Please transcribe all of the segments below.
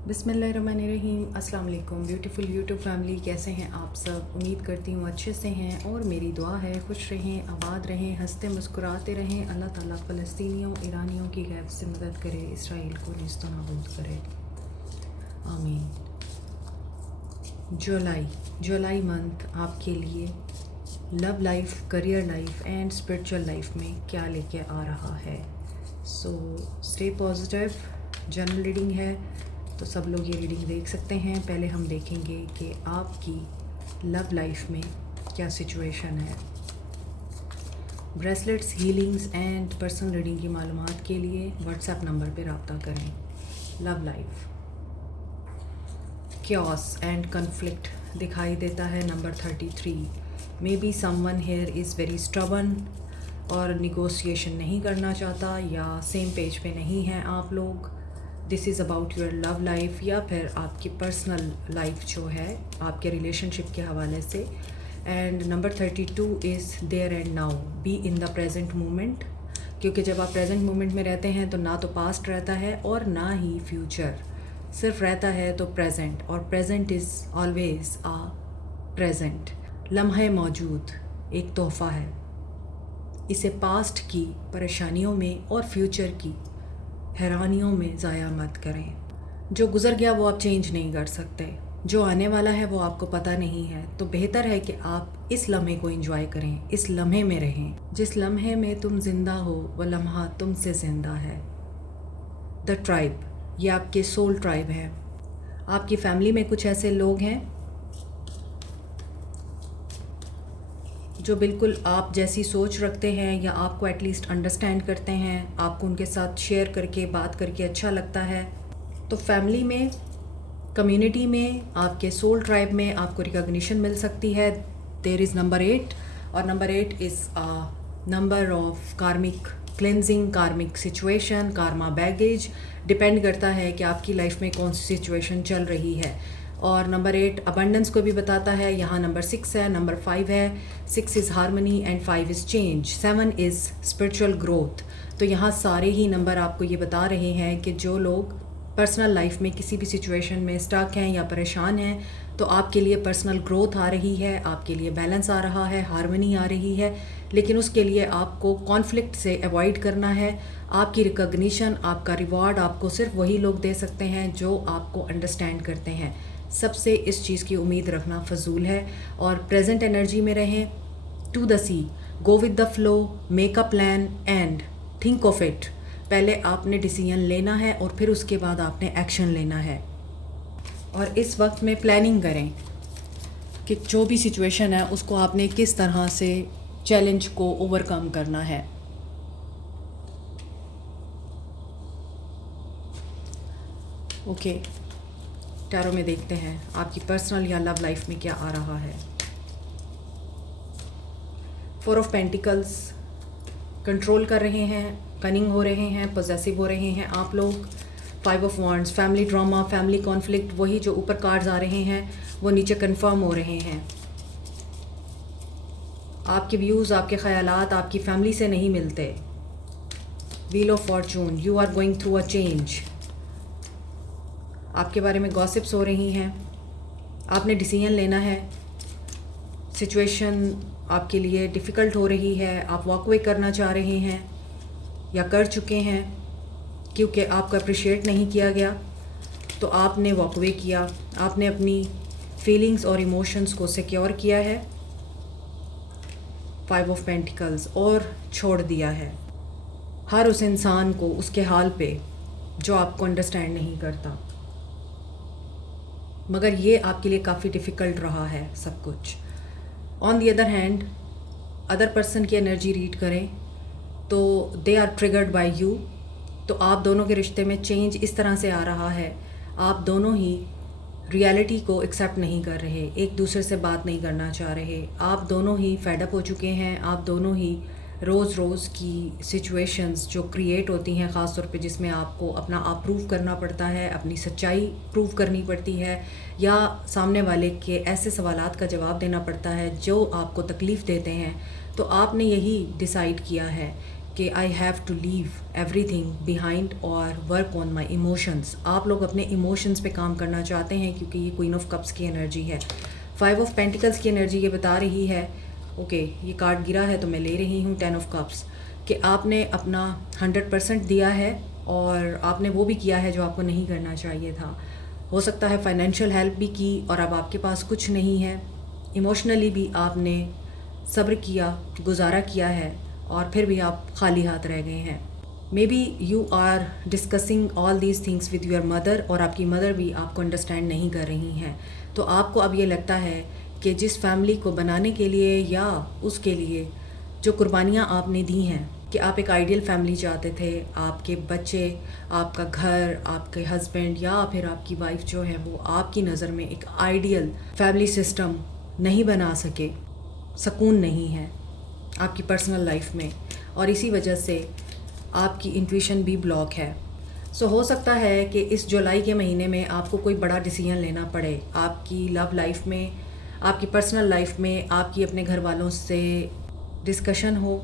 बिस्मिल्लाहिर्रहमानिर्रहीम। अस्सलाम वालेकुम ब्यूटीफुल यूट्यूब फैमिली, कैसे हैं आप सब? उम्मीद करती हूँ अच्छे से हैं और मेरी दुआ है खुश रहें, आबाद रहें, हंसते मुस्कुराते रहें। अल्लाह ताला फ़लस्तीनियों ईरानियों की गैब से मदद करे, इसराइल को निस्त नाबूद करे, आमीन। जुलाई मंथ आपके लिए love life, career life and spiritual life में क्या लेके आ रहा है। So stay positive. General reading है तो सब लोग ये रीडिंग देख सकते हैं। पहले हम देखेंगे कि आपकी लव लाइफ में क्या सिचुएशन है। Bracelets, healings and personal reading की मालूमात के लिए व्हाट्सएप नंबर पर रब्ता करें। Love life chaos and conflict दिखाई देता है। Number 33, may be someone here is very stubborn और निगोशिएशन नहीं करना चाहता या सेम पेज पे नहीं हैं आप लोग। This is about your love life या फिर आपकी पर्सनल लाइफ जो है आपके रिलेशनशिप के हवाले से। And number 32 is there and now, be in the present moment, क्योंकि जब आप प्रेजेंट मोमेंट में रहते हैं तो ना तो पास्ट रहता है और ना ही फ्यूचर, सिर्फ रहता है तो प्रेजेंट, और present is always a present. लम्हे मौजूद एक तोहफ़ा है, इसे पास्ट की परेशानियों में और फ्यूचर की हैरानियों में ज़ाया मत करें। जो गुज़र गया वो आप चेंज नहीं कर सकते, जो आने वाला है वो आपको पता नहीं है, तो बेहतर है कि आप इस लम्हे को एंजॉय करें, इस लम्हे में रहें। जिस लम्हे में तुम ज़िंदा हो वह लम्हा तुमसे ज़िंदा है। द ट्राइब, ये आपके सोल ट्राइब है। आपकी फैमिली में कुछ ऐसे लोग हैं जो बिल्कुल आप जैसी सोच रखते हैं या आपको एटलीस्ट अंडरस्टैंड करते हैं, आपको उनके साथ शेयर करके बात करके अच्छा लगता है। तो फैमिली में, कम्युनिटी में, आपके सोल ट्राइब में आपको रिकॉग्निशन मिल सकती है। देयर इज़ नंबर 8, और नंबर 8 इज़ नंबर ऑफ कार्मिक क्लेंजिंग, कार्मिक सिचुएशन, कार्मा बैगेज। डिपेंड करता है कि आपकी लाइफ में कौन सी सिचुएशन चल रही है। और नंबर 8 अबंडेंस को भी बताता है। यहाँ नंबर 6 है, नंबर 5 है। 6 is harmony and 5 is change, 7 is spiritual growth. तो यहाँ सारे ही नंबर आपको ये बता रहे हैं कि जो लोग पर्सनल लाइफ में किसी भी सिचुएशन में स्टक हैं या परेशान हैं, तो आपके लिए पर्सनल ग्रोथ आ रही है, आपके लिए बैलेंस आ रहा है, हारमनी आ रही है। लेकिन उसके लिए आपको कॉन्फ्लिक्ट से अवॉइड करना है। आपकी रिकॉग्निशन, आपका रिवॉर्ड आपको सिर्फ वही लोग दे सकते हैं जो आपको अंडरस्टैंड करते हैं। सबसे इस चीज़ की उम्मीद रखना फजूल है। और प्रेजेंट एनर्जी में रहें। To the sea, go with the flow, make a plan and think of it. पहले आपने डिसीजन लेना है और फिर उसके बाद आपने एक्शन लेना है। और इस वक्त में प्लानिंग करें कि जो भी सिचुएशन है उसको आपने किस तरह से चैलेंज को ओवरकम करना है। ओके, टैरो में देखते हैं आपकी पर्सनल या लव लाइफ में क्या आ रहा है। 4 ऑफ पेंटिकल्स, कंट्रोल कर रहे हैं, कनिंग हो रहे हैं, पोजेसिव हो रहे हैं आप लोग। 5 of wands, family drama, family conflict, वही जो ऊपर कार्ड्स आ रहे हैं वो नीचे कंफर्म हो रहे हैं। आपके व्यूज़, आपके ख़यालात आपकी फैमिली से नहीं मिलते। Wheel of fortune, you are going through a change. आपके बारे में गॉसिप्स हो रही हैं, आपने डिसीजन लेना है। सिचुएशन आपके लिए डिफ़िकल्ट हो रही है, आप वॉकअवे करना चाह रहे हैं या कर चुके हैं क्योंकि आपको अप्रिशिएट नहीं किया गया, तो आपने वॉकअवे किया, आपने अपनी फीलिंग्स और इमोशंस को सिक्योर किया है। 5 ऑफ पेंटिकल्स, और छोड़ दिया है हर उस इंसान को उसके हाल पे जो आपको अंडरस्टैंड नहीं करता। मगर ये आपके लिए काफ़ी डिफ़िकल्ट रहा है सब कुछ। On the other hand, other person की एनर्जी रीड करें तो they are triggered by you. तो आप दोनों के रिश्ते में चेंज इस तरह से आ रहा है, आप दोनों ही रियलिटी को एक्सेप्ट नहीं कर रहे, एक दूसरे से बात नहीं करना चाह रहे, आप दोनों ही फेडअप हो चुके हैं। आप दोनों ही रोज़ रोज़ की सिचुएशंस जो क्रिएट होती हैं, ख़ास तौर पे जिसमें आपको अपना आप प्रूव करना पड़ता है, अपनी सच्चाई प्रूव करनी पड़ती है, या सामने वाले के ऐसे सवालात का जवाब देना पड़ता है जो आपको तकलीफ़ देते हैं, तो आपने यही डिसाइड किया है कि I have to leave everything behind और वर्क ऑन माई इमोशंस। आप लोग अपने इमोशंस पे काम करना चाहते हैं क्योंकि ये क्वीन ऑफ कप्स की एनर्जी है। 5 ऑफ पेंटिकल्स की एनर्जी ये बता रही है, ओके ये कार्ड गिरा है तो मैं ले रही हूँ 10 ऑफ कप्स, कि आपने अपना 100% दिया है और आपने वो भी किया है जो आपको नहीं करना चाहिए था। हो सकता है फाइनेंशियल हेल्प भी की और अब आपके पास कुछ नहीं है। इमोशनली भी आपने सब्र किया, गुजारा किया है और फिर भी आप खाली हाथ रह गए हैं। Maybe you are discussing all these things with your mother और आपकी मदर भी आपको अंडरस्टैंड नहीं कर रही हैं। तो आपको अब ये लगता है कि जिस फैमिली को बनाने के लिए या उसके लिए जो कुर्बानियाँ आपने दी हैं, कि आप एक आइडियल फैमिली चाहते थे, आपके बच्चे, आपका घर, आपके हस्बैंड या फिर आपकी वाइफ जो है वो आपकी नज़र में एक आइडियल फैमिली सिस्टम नहीं बना सके, सुकून नहीं है आपकी पर्सनल लाइफ में और इसी वजह से आपकी इंट्यूशन भी ब्लॉक है। सो हो सकता है कि इस जुलाई के महीने में आपको कोई बड़ा डिसीजन लेना पड़े आपकी लव लाइफ में, आपकी पर्सनल लाइफ में। आपकी अपने घर वालों से डिस्कशन हो,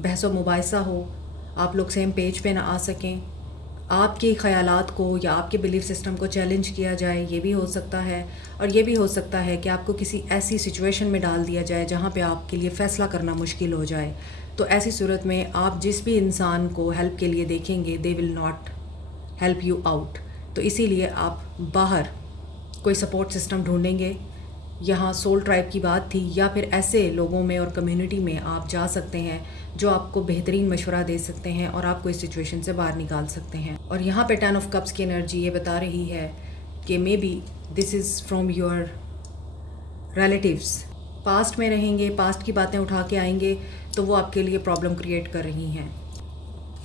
बहस व मुबाहिसा हो, आप लोग सेम पेज पे ना आ सकें, आपके ख़यालात को या आपके बिलीफ सिस्टम को चैलेंज किया जाए, ये भी हो सकता है। और ये भी हो सकता है कि आपको किसी ऐसी सिचुएशन में डाल दिया जाए जहाँ पे आपके लिए फ़ैसला करना मुश्किल हो जाए। तो ऐसी सूरत में आप जिस भी इंसान को हेल्प के लिए देखेंगे, they will not help you out. तो इसीलिए आप बाहर कोई सपोर्ट सिस्टम ढूंढेंगे। यहाँ सोल ट्राइब की बात थी, या फिर ऐसे लोगों में और कम्युनिटी में आप जा सकते हैं जो आपको बेहतरीन मशवरा दे सकते हैं और आपको इस सिचुएशन से बाहर निकाल सकते हैं। और यहाँ पे 10 ऑफ कप्स की एनर्जी ये बता रही है कि may be this is from your relatives. Past में रहेंगे, पास्ट की बातें उठा के आएंगे तो वो आपके लिए प्रॉब्लम क्रिएट कर रही हैं।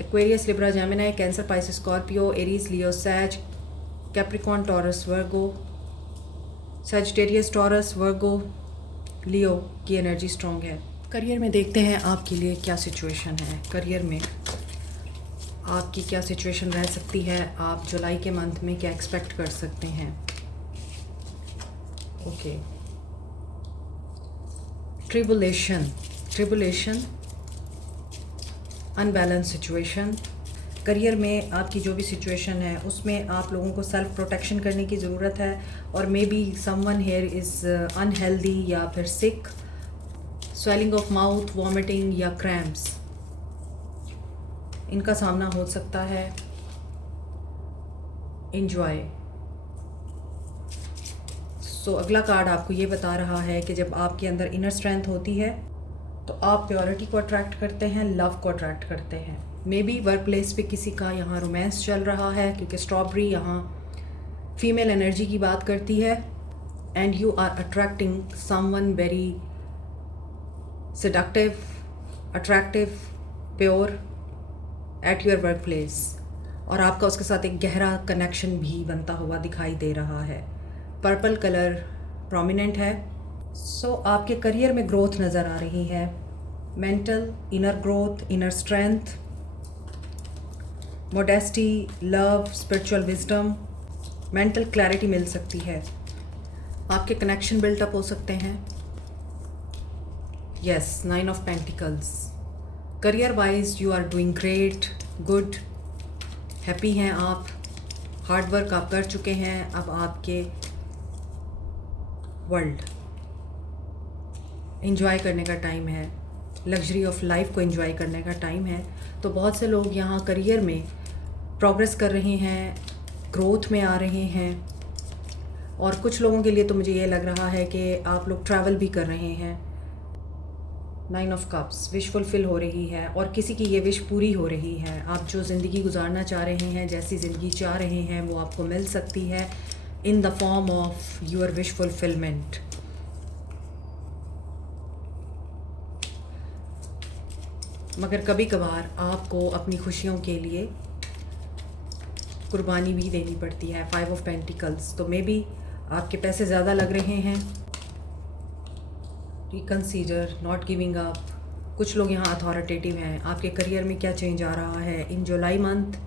Aquarius, Libra, Gemini, Cancer, Pisces, Scorpio, Aries, Leo, sage, Capricorn, Taurus, Virgo, Sagittarius, Taurus, Virgo, Leo की एनर्जी स्ट्रॉन्ग है। करियर में देखते हैं आपके लिए क्या सिचुएशन है। करियर में आपकी क्या सिचुएशन रह सकती है, आप जुलाई के मंथ में क्या एक्सपेक्ट कर सकते हैं। Okay, tribulation, unbalance situation. Career में आपकी जो भी सिचुएशन है उसमें आप लोगों को सेल्फ प्रोटेक्शन करने की ज़रूरत है और may be someone here is unhealthy या फिर सिक, स्वेलिंग ऑफ माउथ, वॉमिटिंग या क्रैम्प्स, इनका सामना हो सकता है। एंजॉय। सो अगला कार्ड आपको ये बता रहा है कि जब आपके अंदर इनर स्ट्रेंथ होती है तो आप प्योरिटी को अट्रैक्ट करते हैं, लव को अट्रैक्ट करते हैं। मे बी वर्क प्लेस पे किसी का यहाँ रोमांस चल रहा है क्योंकि स्ट्रॉबेरी यहाँ फीमेल एनर्जी की बात करती है। And you are attracting someone very seductive, attractive, pure at your work place और आपका उसके साथ एक गहरा कनेक्शन भी बनता हुआ दिखाई दे रहा है। पर्पल कलर प्रोमिनेंट है। सो आपके करियर में ग्रोथ नज़र आ रही है, mental, inner growth, inner strength, modesty, love, spiritual wisdom, mental clarity मिल सकती है। आपके कनेक्शन बिल्टअप हो सकते हैं। Yes, 9 of pentacles. Career wise you are doing great, good, happy हैं आप, हार्ड वर्क आप कर चुके हैं। अब आपके वर्ल्ड एंजॉय करने का टाइम है, लग्जरी ऑफ लाइफ को एंजॉय करने का टाइम है। तो बहुत से लोग यहाँ करियर में प्रोग्रेस कर रहे हैं, ग्रोथ में आ रहे हैं और कुछ लोगों के लिए तो मुझे ये लग रहा है कि आप लोग ट्रैवल भी कर रहे हैं। 9 ऑफ कप्स, विश फुलफिल हो रही है और किसी की ये विश पूरी हो रही है। आप जो ज़िंदगी गुजारना चाह रहे हैं, जैसी ज़िंदगी चाह रहे हैं वो आपको मिल सकती है in the form of your wish fulfilment. मगर कभी कभार आपको अपनी खुशियों के लिए कुर्बानी भी देनी पड़ती है। 5 ऑफ पेंटिकल्स, तो मे बी आपके पैसे ज़्यादा लग रहे हैं। Reconsider, not giving up. कुछ लोग यहाँ अथॉरिटेटिव हैं। आपके करियर में क्या चेंज आ रहा है in July month.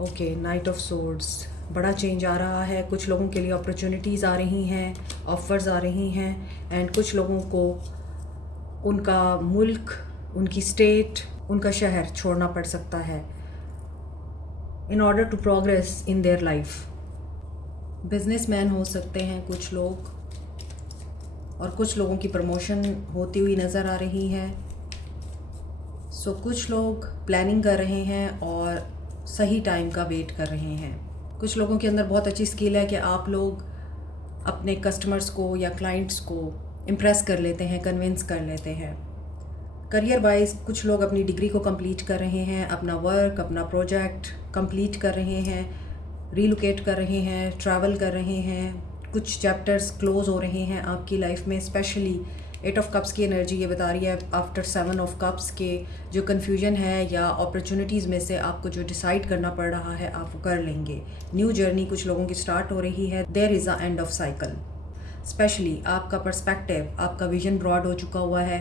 Okay, knight of swords, बड़ा चेंज आ रहा है। कुछ लोगों के लिए अपॉर्चुनिटीज़ आ रही हैं, ऑफर्स आ रही हैं एंड कुछ लोगों को उनका मुल्क, उनकी स्टेट, उनका शहर छोड़ना पड़ सकता है in order to progress in their life. Businessman हो सकते हैं कुछ लोग, और कुछ लोगों की प्रमोशन होती हुई नज़र आ रही है। सो कुछ लोग प्लानिंग कर रहे हैं और सही टाइम का वेट कर रहे हैं। कुछ लोगों के अंदर बहुत अच्छी स्किल है कि आप लोग अपने कस्टमर्स को या क्लाइंट्स को इम्प्रेस कर लेते हैं, कन्विंस कर लेते हैं। करियर वाइज कुछ लोग अपनी डिग्री को कंप्लीट कर रहे हैं, अपना वर्क, अपना प्रोजेक्ट कंप्लीट कर रहे हैं, रीलोकेट कर रहे हैं, ट्रैवल कर रहे हैं, कुछ चैप्टर्स क्लोज हो रहे हैं आपकी लाइफ में। स्पेशली 8 ऑफ कप्स की एनर्जी ये बता रही है आफ्टर 7 ऑफ कप्स के जो कन्फ्यूजन है या अपॉर्चुनिटीज़ में से आपको जो डिसाइड करना पड़ रहा है आप वो कर लेंगे। न्यू जर्नी कुछ लोगों की स्टार्ट हो रही है। There is a end of cycle. Specially आपका पर्सपेक्टिव, आपका विजन ब्रॉड हो चुका हुआ है,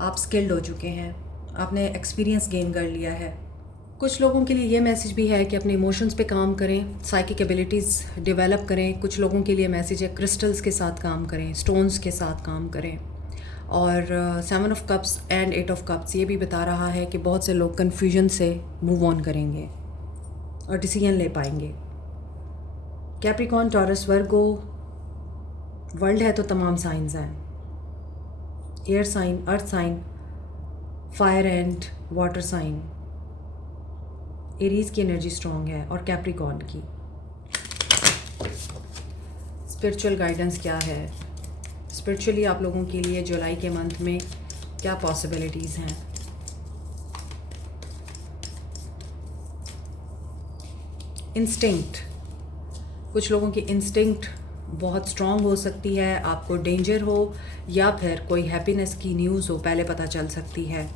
आप स्किल्ड हो चुके हैं, आपने एक्सपीरियंस गेन कर लिया है। कुछ लोगों के लिए ये मैसेज भी है कि अपने इमोशंस पे काम करें, साइकिक एबिलिटीज़ डेवलप करें। कुछ लोगों के लिए मैसेज है क्रिस्टल्स के साथ काम करें, स्टोन्स के साथ काम करें। और 7 of cups and 8 of cups ये भी बता रहा है कि बहुत से लोग कन्फ्यूजन से मूव ऑन करेंगे और डिसीजन ले पाएंगे। कैप्रिकॉर्न, टॉरस, वर्गो, वर्ल्ड है तो तमाम साइंस हैं, air sign, earth sign, fire and water sign. Aries की एनर्जी स्ट्रॉन्ग है और कैप्रिकॉर्न की। स्पिरिचुअल गाइडेंस क्या है? स्पिरिचुअली आप लोगों के लिए जुलाई के मंथ में क्या पॉसिबिलिटीज़ हैं? इंस्टिंक्ट, कुछ लोगों की इंस्टिंक्ट बहुत स्ट्रॉन्ग हो सकती है। आपको डेंजर हो या फिर कोई हैप्पीनेस की न्यूज़ हो, पहले पता चल सकती है।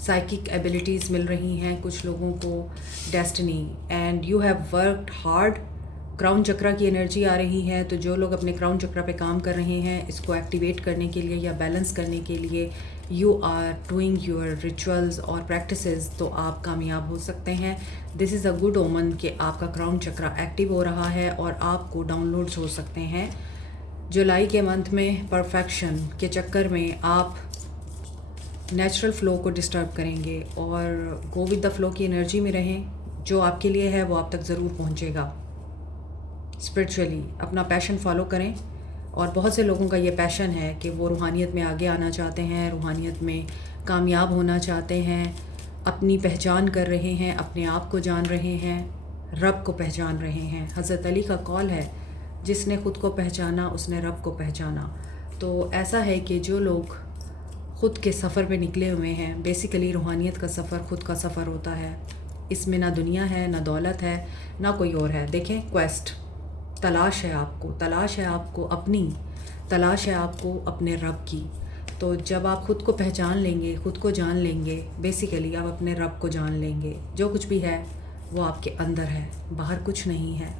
साइकिक एबिलिटीज़ मिल रही हैं कुछ लोगों को, destiny, and you have worked hard. Crown chakra की एनर्जी आ रही है, तो जो लोग अपने क्राउन चक्रा पे काम कर रहे हैं, इसको एक्टिवेट करने के लिए या बैलेंस करने के लिए you are doing your rituals और प्रैक्टिसेस, तो आप कामयाब हो सकते हैं। दिस इज़ अ गुड ओमन कि आपका क्राउन चक्रा एक्टिव हो रहा है और आपको डाउनलोड्स हो सकते हैं। जुलाई के मंथ में परफेक्शन के चक्कर में आप नेचुरल फ़्लो को डिस्टर्ब करेंगे और गो विद द फ्लो की एनर्जी में रहें। जो आपके लिए है वो आप तक ज़रूर पहुंचेगा। स्पिरिचुअली अपना पैशन फॉलो करें, और बहुत से लोगों का ये पैशन है कि वो रूहानियत में आगे आना चाहते हैं, रूहानियत में कामयाब होना चाहते हैं, अपनी पहचान कर रहे हैं, अपने आप को जान रहे हैं, रब को पहचान रहे हैं। हज़रत अली का कॉल है, जिसने ख़ुद को पहचाना उसने रब को पहचाना। तो ऐसा है कि जो लोग ख़ुद के सफ़र पे निकले हुए हैं, बेसिकली रूहानियत का सफ़र ख़ुद का सफ़र होता है। इसमें ना दुनिया है, ना दौलत है, ना कोई और है। देखें, क्वेस्ट, तलाश है आपको, तलाश है आपको अपनी, तलाश है आपको अपने रब की। तो जब आप ख़ुद को पहचान लेंगे, ख़ुद को जान लेंगे, बेसिकली आप अपने रब को जान लेंगे। जो कुछ भी है वो आपके अंदर है, बाहर कुछ नहीं है।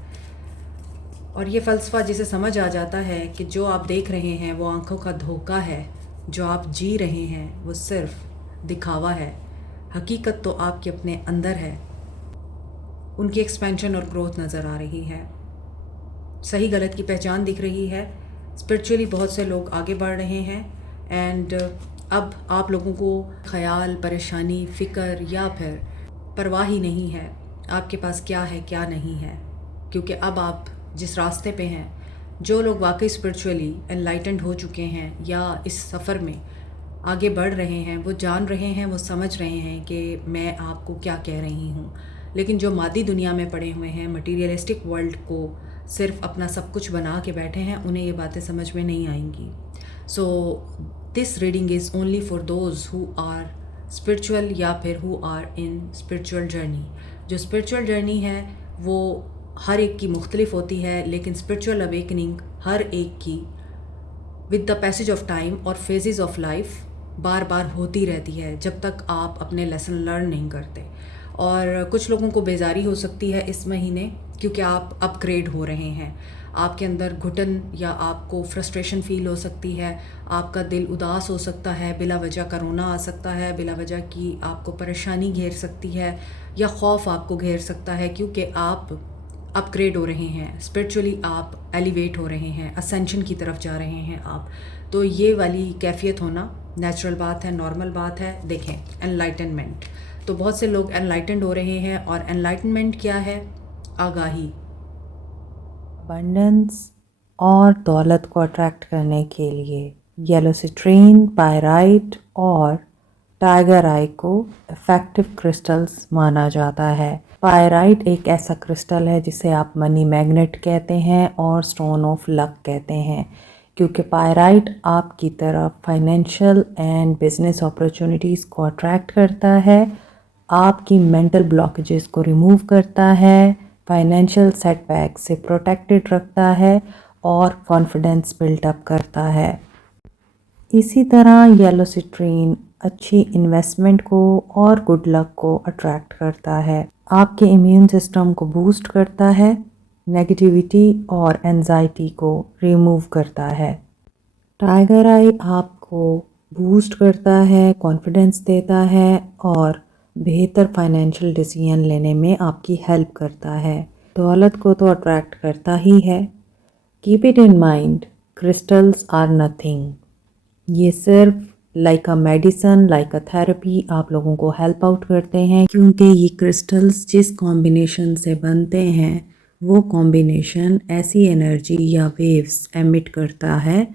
और ये फ़लसफ़ा जिसे समझ आ जाता है कि जो आप देख रहे हैं वो आँखों का धोखा है, जो आप जी रहे हैं वो सिर्फ दिखावा है, हकीकत तो आपके अपने अंदर है। उनकी एक्सपेंशन और ग्रोथ नज़र आ रही है, सही गलत की पहचान दिख रही है। स्पिरिचुअली बहुत से लोग आगे बढ़ रहे हैं एंड अब आप लोगों को ख़याल, परेशानी, फ़िक्र या फिर परवाह ही नहीं है आपके पास क्या है क्या नहीं है, क्योंकि अब आप जिस रास्ते पे हैं, जो लोग वाकई स्पिरिचुअली एनलाइटेंड हो चुके हैं या इस सफ़र में आगे बढ़ रहे हैं, वो जान रहे हैं, वो समझ रहे हैं कि मैं आपको क्या कह रही हूँ। लेकिन जो मादी दुनिया में पड़े हुए हैं, मटीरियलिस्टिक वर्ल्ड को सिर्फ अपना सब कुछ बना के बैठे हैं, उन्हें ये बातें समझ में नहीं आएंगी। So this reading is only for those who are spiritual या फिर who are in spiritual journey. जो स्पिरिचुअल जर्नी है वो हर एक की मुख्तलिफ होती है, लेकिन स्पिरिचुअल अवेकनिंग हर एक की with the passage of time और फेजेस ऑफ लाइफ बार बार होती रहती है, जब तक आप अपने लेसन लर्न नहीं करते। और कुछ लोगों को बेजारी हो सकती है इस महीने, क्योंकि आप अपग्रेड हो रहे हैं। आपके अंदर घुटन या आपको फ्रस्ट्रेशन फ़ील हो सकती है, आपका दिल उदास हो सकता है, बिला वजह का रोना आ सकता है, बिला वजह की आपको परेशानी घेर सकती है या खौफ आपको घेर सकता है, क्योंकि आप अपग्रेड हो रहे हैं, स्पिरिचुअली आप एलिवेट हो रहे हैं, असेंशन की तरफ जा रहे हैं आप। तो ये वाली कैफियत होना नेचुरल बात है, नॉर्मल बात है। देखें, एनलाइटनमेंट, तो बहुत से लोग एनलाइटेंड हो रहे हैं, और एनलाइटनमेंट क्या है? आगाही। अबंडेंस और दौलत को अट्रैक्ट करने के लिए येलो सिट्रीन, पायराइट और टाइगर आई को इफ़ेक्टिव क्रिस्टल्स माना जाता है। पायराइट एक ऐसा क्रिस्टल है जिसे आप मनी मैग्नेट कहते हैं और स्टोन ऑफ लक कहते हैं, क्योंकि पायराइट आपकी तरफ फाइनेंशियल एंड बिजनेस अपॉर्चुनिटीज़ को अट्रैक्ट करता है, आपकी मेंटल ब्लॉकेजेस को रिमूव करता है, फाइनेंशियल सेटबैक से प्रोटेक्टेड रखता है और कॉन्फिडेंस बिल्डअप करता है। इसी तरह येलो सिट्रीन अच्छी इन्वेस्टमेंट को और गुड लक को अट्रैक्ट करता है, आपके इम्यून सिस्टम को बूस्ट करता है, नेगेटिविटी और एंजाइटी को रिमूव करता है। टाइगर आई आपको बूस्ट करता है, कॉन्फिडेंस देता है और बेहतर फाइनेंशियल डिसीजन लेने में आपकी हेल्प करता है। दौलत को तो अट्रैक्ट करता ही है। Keep it in mind, crystals are nothing. ये सिर्फ like a medicine, like a therapy आप लोगों को हेल्प आउट करते हैं, क्योंकि ये क्रिस्टल्स जिस कॉम्बिनेशन से बनते हैं वो कॉम्बिनेशन ऐसी एनर्जी या वेव्स एमिट करता है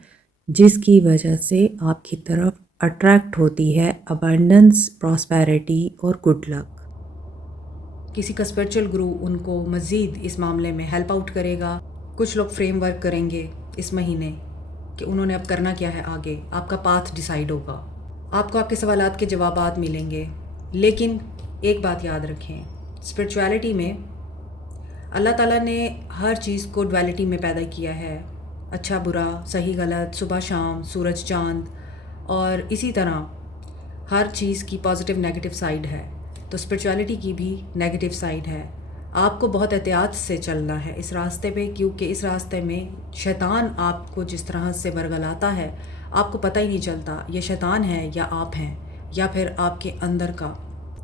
जिसकी वजह से आपकी तरफ अट्रैक्ट होती है अबंडेंस, प्रॉस्पेरिटी और गुड लक। किसी का स्पिरिचुअल गुरु उनको मज़ीद इस मामले में हेल्प आउट करेगा। कुछ लोग फ्रेमवर्क करेंगे इस महीने कि उन्होंने अब करना क्या है आगे। आपका पाथ डिसाइड होगा, आपको आपके सवालात के जवाबात मिलेंगे। लेकिन एक बात याद रखें, स्पिरिचुअलिटी में अल्लाह ताला ने हर चीज़ को ड्युअलिटी में पैदा किया है, अच्छा बुरा, सही गलत, सुबह शाम, सूरज चाँद, और इसी तरह हर चीज़ की पॉजिटिव नेगेटिव साइड है। तो स्पिरिचुअलिटी की भी नेगेटिव साइड है। आपको बहुत एहतियात से चलना है इस रास्ते पे, क्योंकि इस रास्ते में शैतान आपको जिस तरह से वरगलाता है आपको पता ही नहीं चलता ये शैतान है या आप हैं, या फिर आपके अंदर का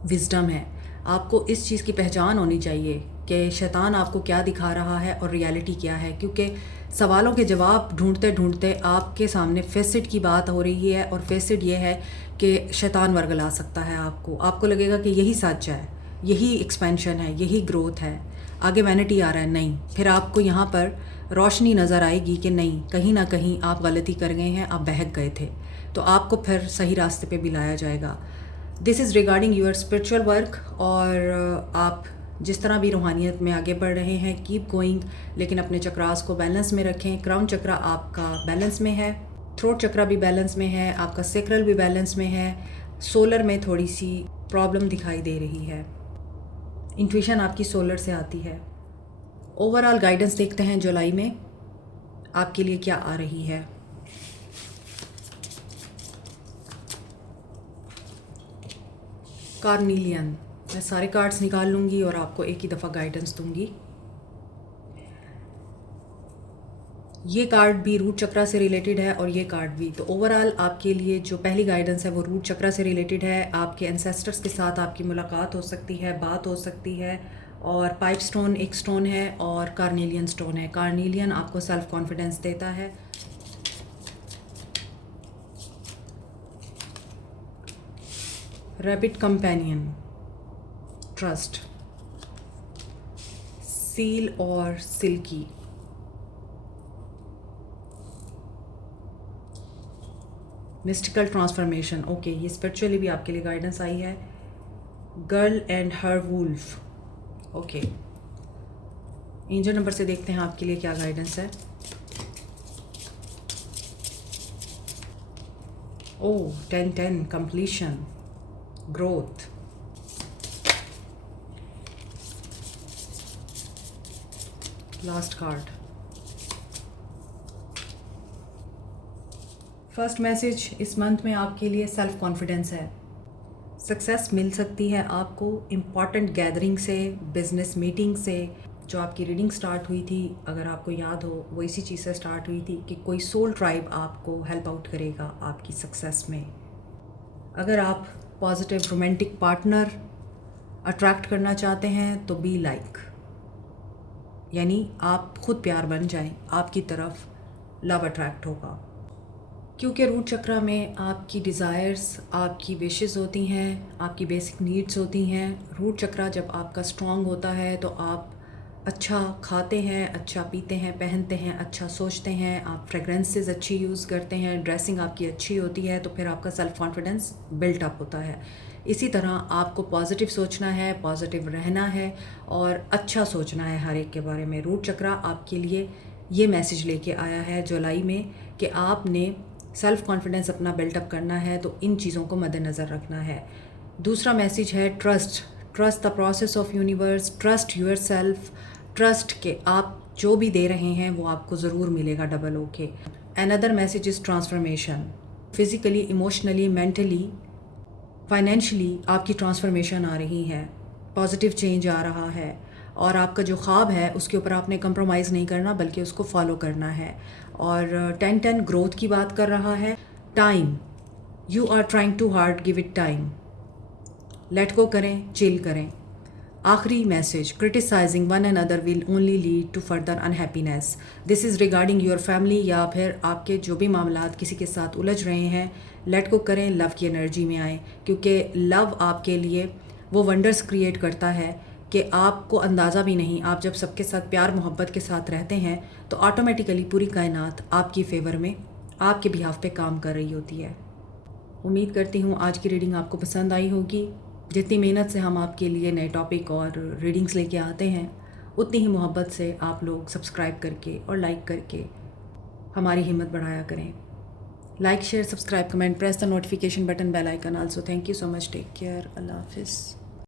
विज़डम है। आपको इस चीज़ की पहचान होनी चाहिए कि शैतान आपको क्या दिखा रहा है और रियलिटी क्या है, क्योंकि सवालों के जवाब ढूंढते ढूंढते आपके सामने फेसिड की बात हो रही है, और फेसिड ये है कि शैतान वर्गला सकता है आपको लगेगा कि यही सच है, यही एक्सपेंशन है, यही ग्रोथ है, आगे वैनिटी आ रहा है। नहीं, फिर आपको यहाँ पर रोशनी नज़र आएगी कि नहीं, कहीं ना कहीं आप गलती कर गए हैं, आप बहक गए थे, तो आपको फिर सही रास्ते पे भी लाया जाएगा। This is regarding your spiritual work, और आप जिस तरह भी रूहानियत में आगे बढ़ रहे हैं, कीप गोइंग, लेकिन अपने चक्रास को बैलेंस में रखें। क्राउन चक्रा आपका बैलेंस में है, थ्रोट चक्रा भी बैलेंस में है, आपका सेक्रल भी बैलेंस में है, सोलर में थोड़ी सी प्रॉब्लम दिखाई दे रही है, इंट्यूशन आपकी सोलर से आती है। ओवरऑल गाइडेंस देखते हैं जुलाई में आपके लिए क्या आ रही है। कार्नीलियन, मैं सारे कार्ड्स निकाल लूँगी और आपको एक ही दफ़ा गाइडेंस दूँगी। ये कार्ड भी रूट चक्रा से रिलेटेड है और ये कार्ड भी। तो ओवरऑल आपके लिए जो पहली गाइडेंस है वो रूट चक्रा से रिलेटेड है। आपके एंसेस्टर्स के साथ आपकी मुलाकात हो सकती है, बात हो सकती है, और पाइप स्टोन एक स्टोन है और कार्नेलियन स्टोन है। कार्नेलियन आपको सेल्फ कॉन्फिडेंस देता है। रैबिट कंपेनियन, ट्रस्ट, सील और सिल्की, मिस्टिकल ट्रांसफॉर्मेशन। ओके, ये स्पिरिचुअली भी आपके लिए गाइडेंस आई है। Girl and her wolf. Okay, angel number से देखते हैं आपके लिए क्या गाइडेंस है। Oh, 10-10, completion, growth, last card. First message इस मंथ में आपके लिए सेल्फ कॉन्फिडेंस है। सक्सेस मिल सकती है आपको इम्पॉर्टेंट गैदरिंग से, बिजनेस मीटिंग से। जो आपकी रीडिंग स्टार्ट हुई थी, अगर आपको याद हो, वो इसी चीज़ से स्टार्ट हुई थी कि कोई सोल ट्राइब आपको हेल्प आउट करेगा आपकी सक्सेस में। अगर आप पॉजिटिव रोमांटिक पार्टनर अट्रैक्ट करना चाहते हैं तो बी लाइक, यानी आप खुद प्यार बन जाएं, आपकी तरफ लव अट्रैक्ट होगा। क्योंकि रूट चक्रा में आपकी डिज़ायर्स, आपकी विशेस होती हैं, आपकी बेसिक नीड्स होती हैं। रूट चक्रा जब आपका स्ट्रॉन्ग होता है तो आप अच्छा खाते हैं, अच्छा पीते हैं, पहनते हैं, अच्छा सोचते हैं, आप फ्रेगरेंसेस अच्छी यूज़ करते हैं, ड्रेसिंग आपकी अच्छी होती है, तो फिर आपका सेल्फ़ कॉन्फिडेंस बिल्ट अप होता है। इसी तरह आपको पॉजिटिव सोचना है, पॉजिटिव रहना है और अच्छा सोचना है हर एक के बारे में। रूट चक्रा आपके लिए ये मैसेज लेके आया है जुलाई में कि आपने सेल्फ़ कॉन्फिडेंस अपना बिल्टअप करना है, तो इन चीज़ों को मद्देनज़र रखना है। दूसरा मैसेज है trust the process of universe, trust your self, trust के आप जो भी दे रहे हैं वो आपको ज़रूर मिलेगा double okay. Another message is transformation, physically, emotionally, mentally, financially आपकी ट्रांसफॉर्मेशन आ रही है, पॉजिटिव चेंज आ रहा है और आपका जो ख्वाब है उसके ऊपर आपने कंप्रोमाइज़ नहीं करना बल्कि उसको फॉलो करना है। और 10-10 ग्रोथ की बात कर रहा है। Time, you are trying too hard, give it time, let go करें, चिल करें। आखिरी message, criticising one and other will only lead to further unhappiness. This is regarding your family या फिर आपके जो भी मामलात किसी के साथ उलझ रहे हैं, लेट गो करें, लव की एनर्जी में आए, क्योंकि लव आपके लिए वो वंडर्स क्रिएट करता है कि आपको अंदाज़ा भी नहीं, आप जब सबके साथ प्यार मोहब्बत के साथ रहते हैं तो ऑटोमेटिकली पूरी कायनात आपकी फ़ेवर में, आपके बिहाफ पे काम कर रही होती है। उम्मीद करती हूँ आज की रीडिंग आपको पसंद आई होगी। जितनी मेहनत से हम आपके लिए नए टॉपिक और रीडिंग्स लेके आते हैं, उतनी ही मोहब्बत से आप लोग सब्सक्राइब करके और लाइक करके हमारी हिम्मत बढ़ाया करें। Like, share, subscribe, comment, press the notification button, bell icon also. Thank you so much, take care, अल्लाह हाफिज़।